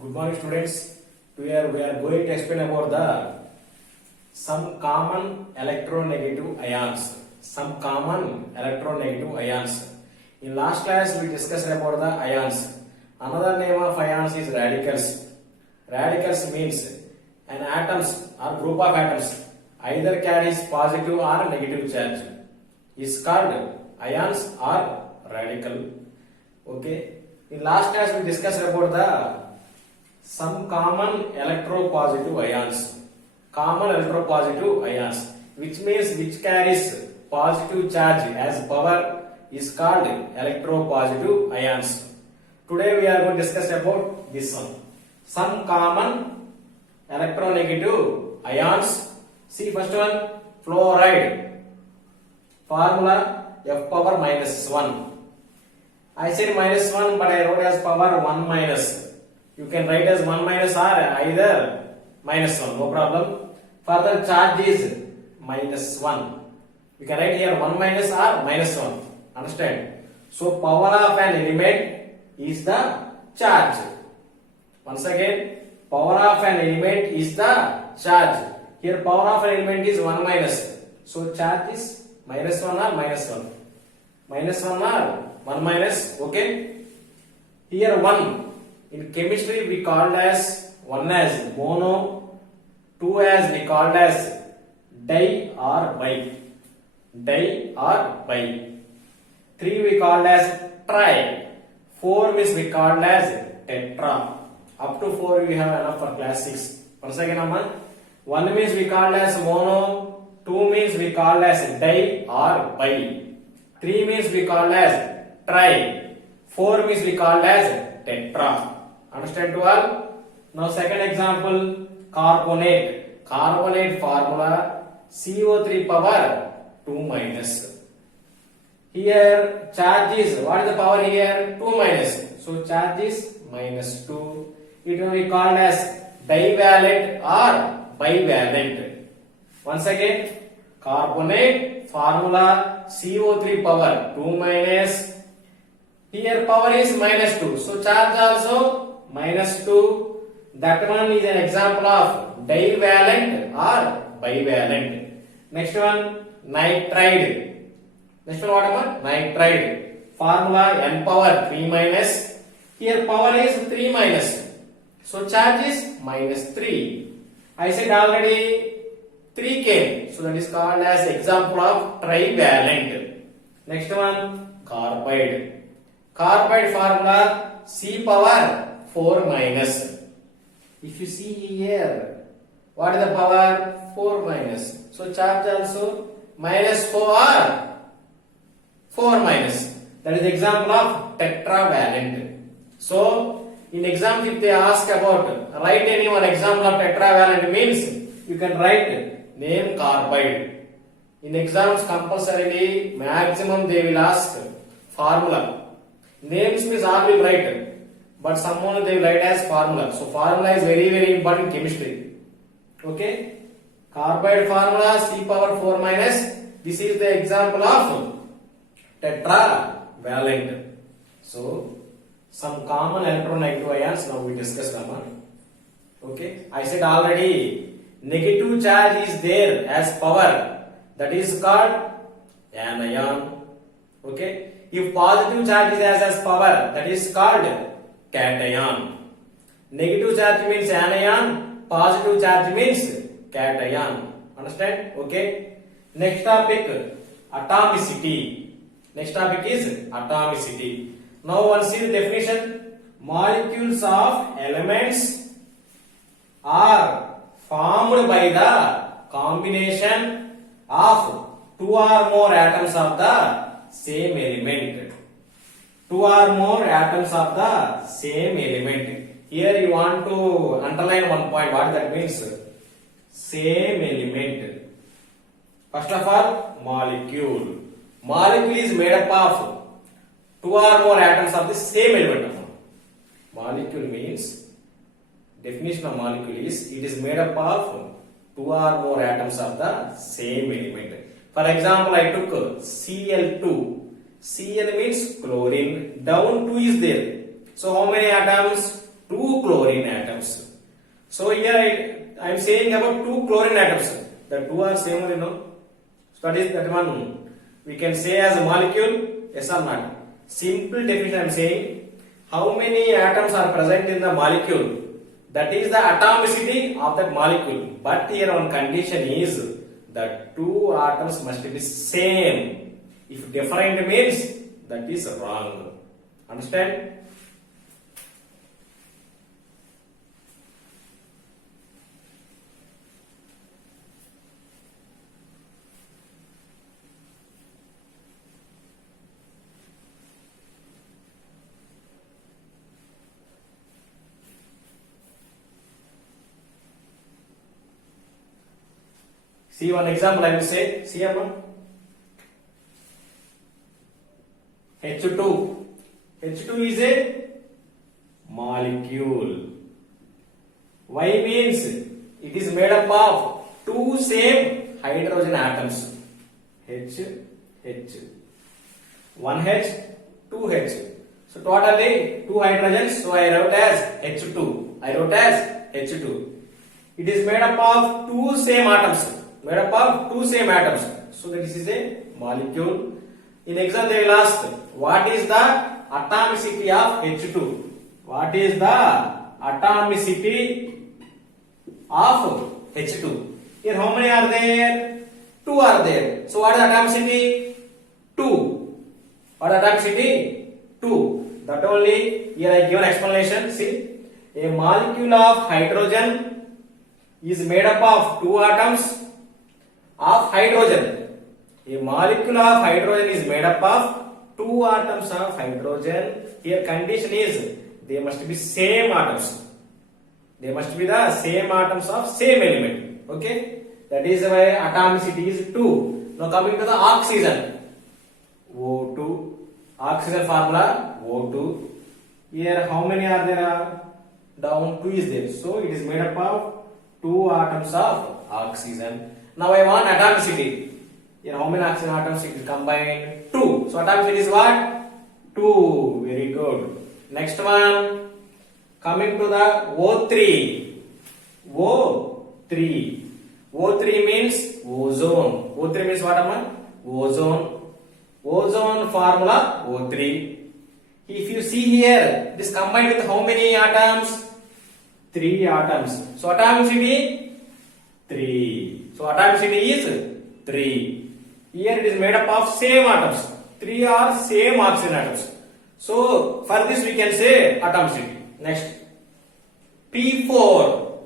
Good morning, students. Today we are going to explain about the some common electronegative ions. Some common electronegative ions. In last class we discussed about the ions. Another name of ions is radicals. Radicals means an atoms or group of atoms either carries positive or negative charge. Is called ions or radical. Okay. In last class we discussed about the some common electropositive ions. Common electropositive ions, which means which carries positive charge as power, is called electropositive ions. Today we are going to discuss about this one. Some common electronegative ions. See first one, fluoride. Formula F power minus 1. I said minus 1 but I wrote as power 1 minus. You can write as 1 minus or either minus 1, no problem. Further charge is minus 1. You can write here 1 minus or minus 1. Understand? So power of an element is the charge. Once again, power of an element is the charge. Here power of an element is 1 minus. So charge is minus 1 or minus 1. Minus 1 or 1 minus. Okay? Here 1. In chemistry we called as 1 as mono, 2 as we called as di or bi. Di or bi. 3 we called as tri. 4 means we called as tetra. Up to 4 we have enough for class 6. Once again, Amma. 1 means we called as mono, 2 means we called as di or bi. 3 means we called as tri. 4 means we called as tetra. Understand to all? Now second example, carbonate. Carbonate formula CO3 power 2 minus. Here charge is, what is the power here? 2 minus. So charge is minus 2. It will be called as divalent or bivalent. Once again, carbonate formula CO3 power 2 minus. Here power is minus 2. So charge also minus 2. That one is an example of divalent or bivalent. Next one, nitride. Next one, what about nitride? Formula N power 3 minus. Here power is 3 minus. So charge is minus 3. I said already 3 came. So that is called as example of trivalent. Next one, carbide. Carbide formula C power 4 minus. If you see here, what is the power? 4 minus. So charge also minus 4 or 4 minus. That is example of tetravalent. So in exam if they ask about write any one example of tetravalent means you can write name carbide. In exams compulsorily maximum they will ask formula. Names means all will write. But someone they will write as formula. So formula is very important in chemistry. Okay? Carbide formula C power 4 minus. This is the example of tetravalent. So some common electronegative ions now we discussed. Okay? I said already negative charge is there as power. That is called anion. Okay? If positive charge is as power, that is called cation. Negative charge means anion, positive charge means cation. Understand? Okay. Next topic, atomicity. Next topic is atomicity. Now one see the definition. Molecules of elements are formed by the combination of 2 or more atoms of the same element. 2 or more atoms of the same element. Here you want to underline one point. What that means? Same element. First of all, molecule. Molecule is made up of 2 or more atoms of the same element. Molecule means, definition of molecule is, it is made up of 2 or more atoms of the same element. For example, I took Cl2. Cl means chlorine. Down 2 is there. So how many atoms? two chlorine atoms. So here I am saying about two chlorine atoms. The two are same, you know. So that one we can say as a molecule, yes or not. Simple definition I am saying, how many atoms are present in the molecule? That is the atomicity of that molecule. But here one condition is that two atoms must be same. If different means that is wrong. Understand? See one example I will say. See Amma. H2. H2 is a molecule. Why means it is made up of two same hydrogen atoms. H, H. One H, two H. So totally two hydrogens. So I wrote as H2. I wrote as H2. It is made up of two same atoms. Made up of two same atoms. So this is a molecule. In exam they will ask, what is the atomicity of H2? What is the atomicity of H2? Here how many are there? Two are there. So what is atomicity? 2. What is atomicity? 2. That only here I give an explanation. See, a molecule of hydrogen is made up of two atoms of hydrogen. A molecule of hydrogen is made up of two atoms of hydrogen. Here condition is they must be same atoms. They must be the same atoms of same element. Okay? That is why atomicity is 2. Now coming to the oxygen. O2. Oxygen formula O2. Here how many are there? Down 2 is there. So it is made up of two atoms of oxygen. Now I want atomicity. Here how many oxygen atoms it is combined? 2. So atomicity is what? 2. Very good. Next one. Coming to the O3. O3. O3 means ozone. O3 means what, Amma? Ozone. Ozone formula O3. If you see here, it is combined with how many atoms? 3 atoms. So atomicity 3. So atomicity is 3. Here it is made up of same atoms. 3 are same oxygen atoms. So for this we can say atomicity. Next, P4.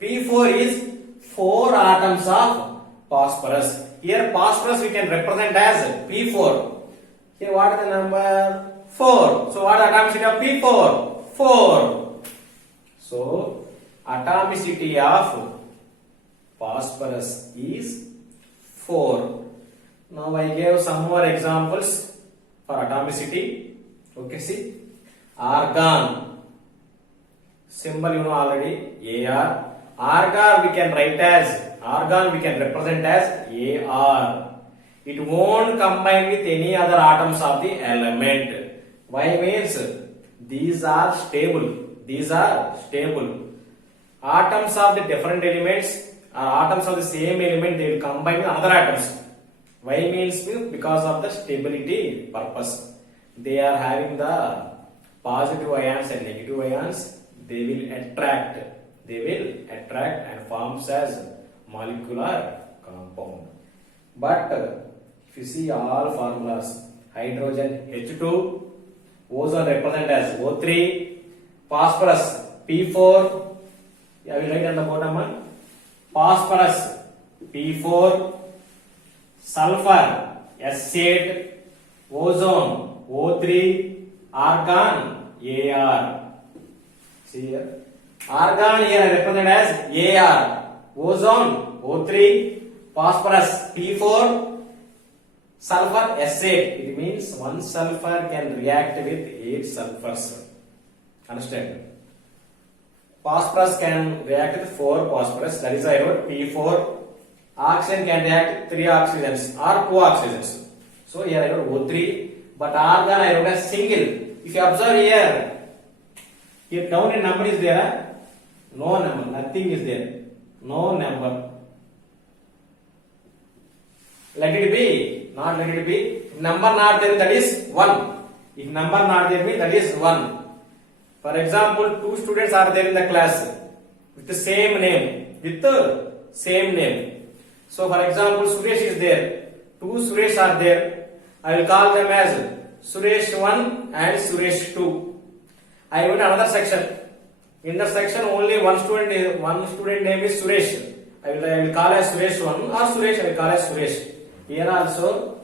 P4 is 4 atoms of phosphorus. Here phosphorus we can represent as P4. Here what is the number? 4. So what is atomicity of P4? 4. So atomicity of phosphorus is 4. Now I gave some more examples for atomicity. Okay, see. Argon. Symbol you know already. Ar. Argon we can write as, argon we can represent as Ar. It won't combine with any other atoms of the element. Why means these are stable. These are stable. Atoms of the different elements are atoms of the same element, they will combine with other atoms. Why means because of the stability purpose. They are having the positive ions and negative ions. They will attract. They will attract and forms as molecular compound. But if you see all formulas, hydrogen H2, ozone represent as O3, phosphorus P4. I will write on the bottom. Phosphorus P4, sulfur S8, ozone O3, argon Ar. See here. Argon here I represent as Ar, ozone O3, phosphorus P4, sulfur S8. It means one sulfur can react with 8 sulfurs. Understand? Phosphorus can react with 4 phosphorus. That is why I wrote P4. Oxygen can react with 3 oxygens or 2 oxygens. So here I wrote O3. But argon I wrote as single. If you observe here, Here down a number is there? No number, nothing is there. No number. Let it be, not let it be. If number not there, that is 1. If number not there, means that is 1. For example, 2 students are there in the class with the same name. So for example, Suresh is there. 2 Suresh are there. I will call them as Suresh 1 and Suresh 2. I went another section. In that section, only one student name is Suresh. I will call as Suresh 1 or Suresh. I will call as Suresh. Here also,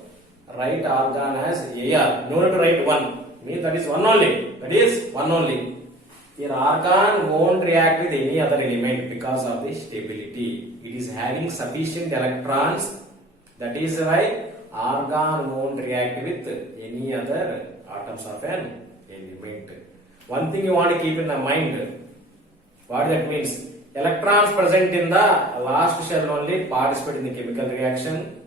write argon as AR. No need to write 1. Means that is 1 only. That is 1 only. Here argon won't react with any other element because of the stability. It is having sufficient electrons. That is why argon won't react with any other atoms of an element. One thing you want to keep in the mind. What that means? Electrons present in the last shell only participate in the chemical reaction.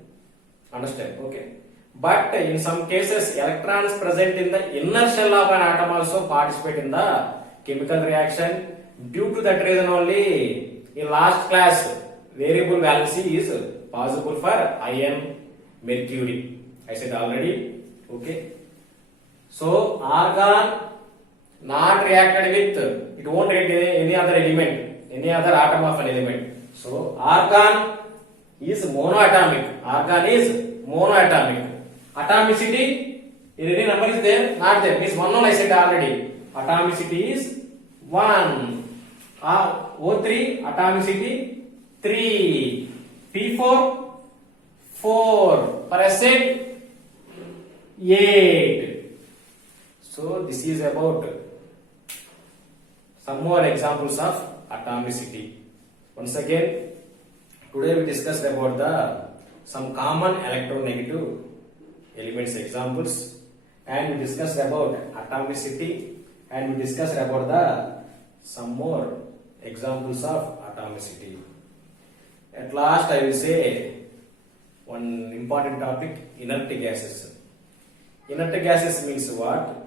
Understand? Okay. But in some cases, electrons present in the inner shell of an atom also participate in the chemical reaction. Due to that reason only, in last class, variable valency is possible for iron, mercury. I said already. Okay. So argon not reacted with, it won't react any other element, any other atom of an element. So argon is monoatomic. Argon is monoatomic. Atomicity, any number is there? Not there. Means 1 I said already. Atomicity is 1. O3, atomicity 3. P4, 4. For acid, 8. So this is about some more examples of atomicity. Once again, today we discussed about some common electronegative elements examples, and we discussed about atomicity, and we discussed about some more examples of atomicity. At last I will say one important topic: inert gases. Inert gases means what?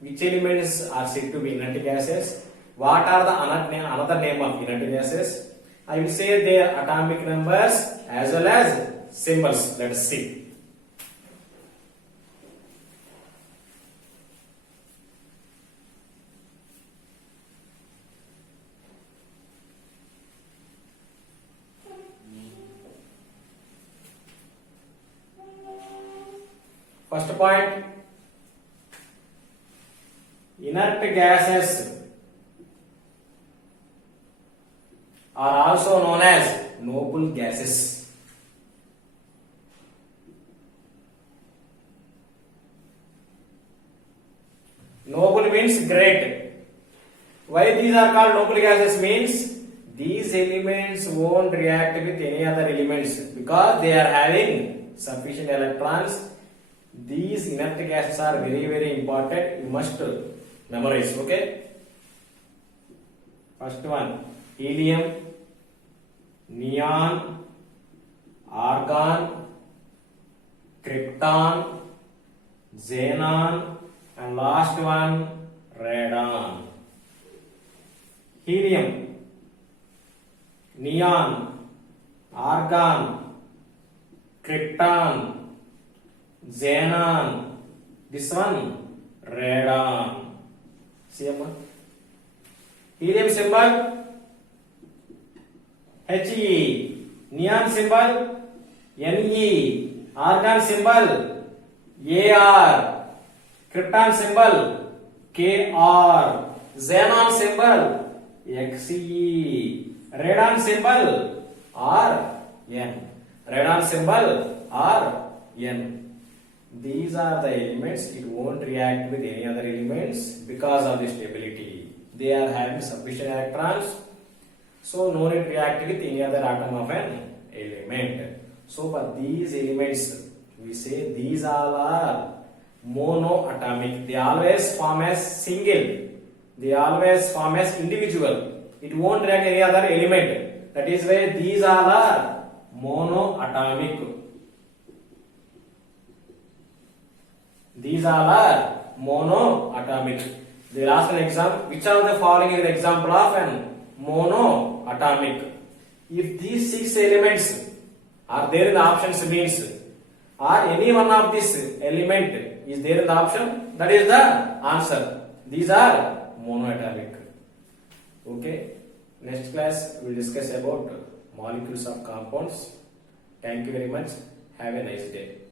Which elements are said to be inert gases? What are the another name of inert gases? I will say their atomic numbers as well as symbols. Let us see. First point, inert gases are also known as noble gases. Noble means great. Why these are called noble gases means these elements won't react with any other elements because they are having sufficient electrons. These inert gases are very important. You must memorize. Okay. First one, helium, neon, argon, krypton, xenon, and last one, radon. Helium, neon, argon, krypton, xenon, this one, radon. See one? Helium symbol He, neon symbol Ne, argon symbol Ar, krypton symbol Kr, xenon symbol Xe, radon symbol Rn, radon symbol Rn. These are the elements. It won't react with any other elements because of the stability. They are having sufficient electrons, so no need to react with any other atom of an element. So for these elements, we say these all are monoatomic. They always form as single. They always form as individual. It won't react any other element. That is why these all are monoatomic. These all are monoatomic. They will ask an exam. Which of the following is an example of an monoatomic? If these 6 elements are there in the options means, or any one of this element is there in the option, that is the answer. These are monoatomic. Okay. Next class we will discuss about molecules of compounds. Thank you very much. Have a nice day.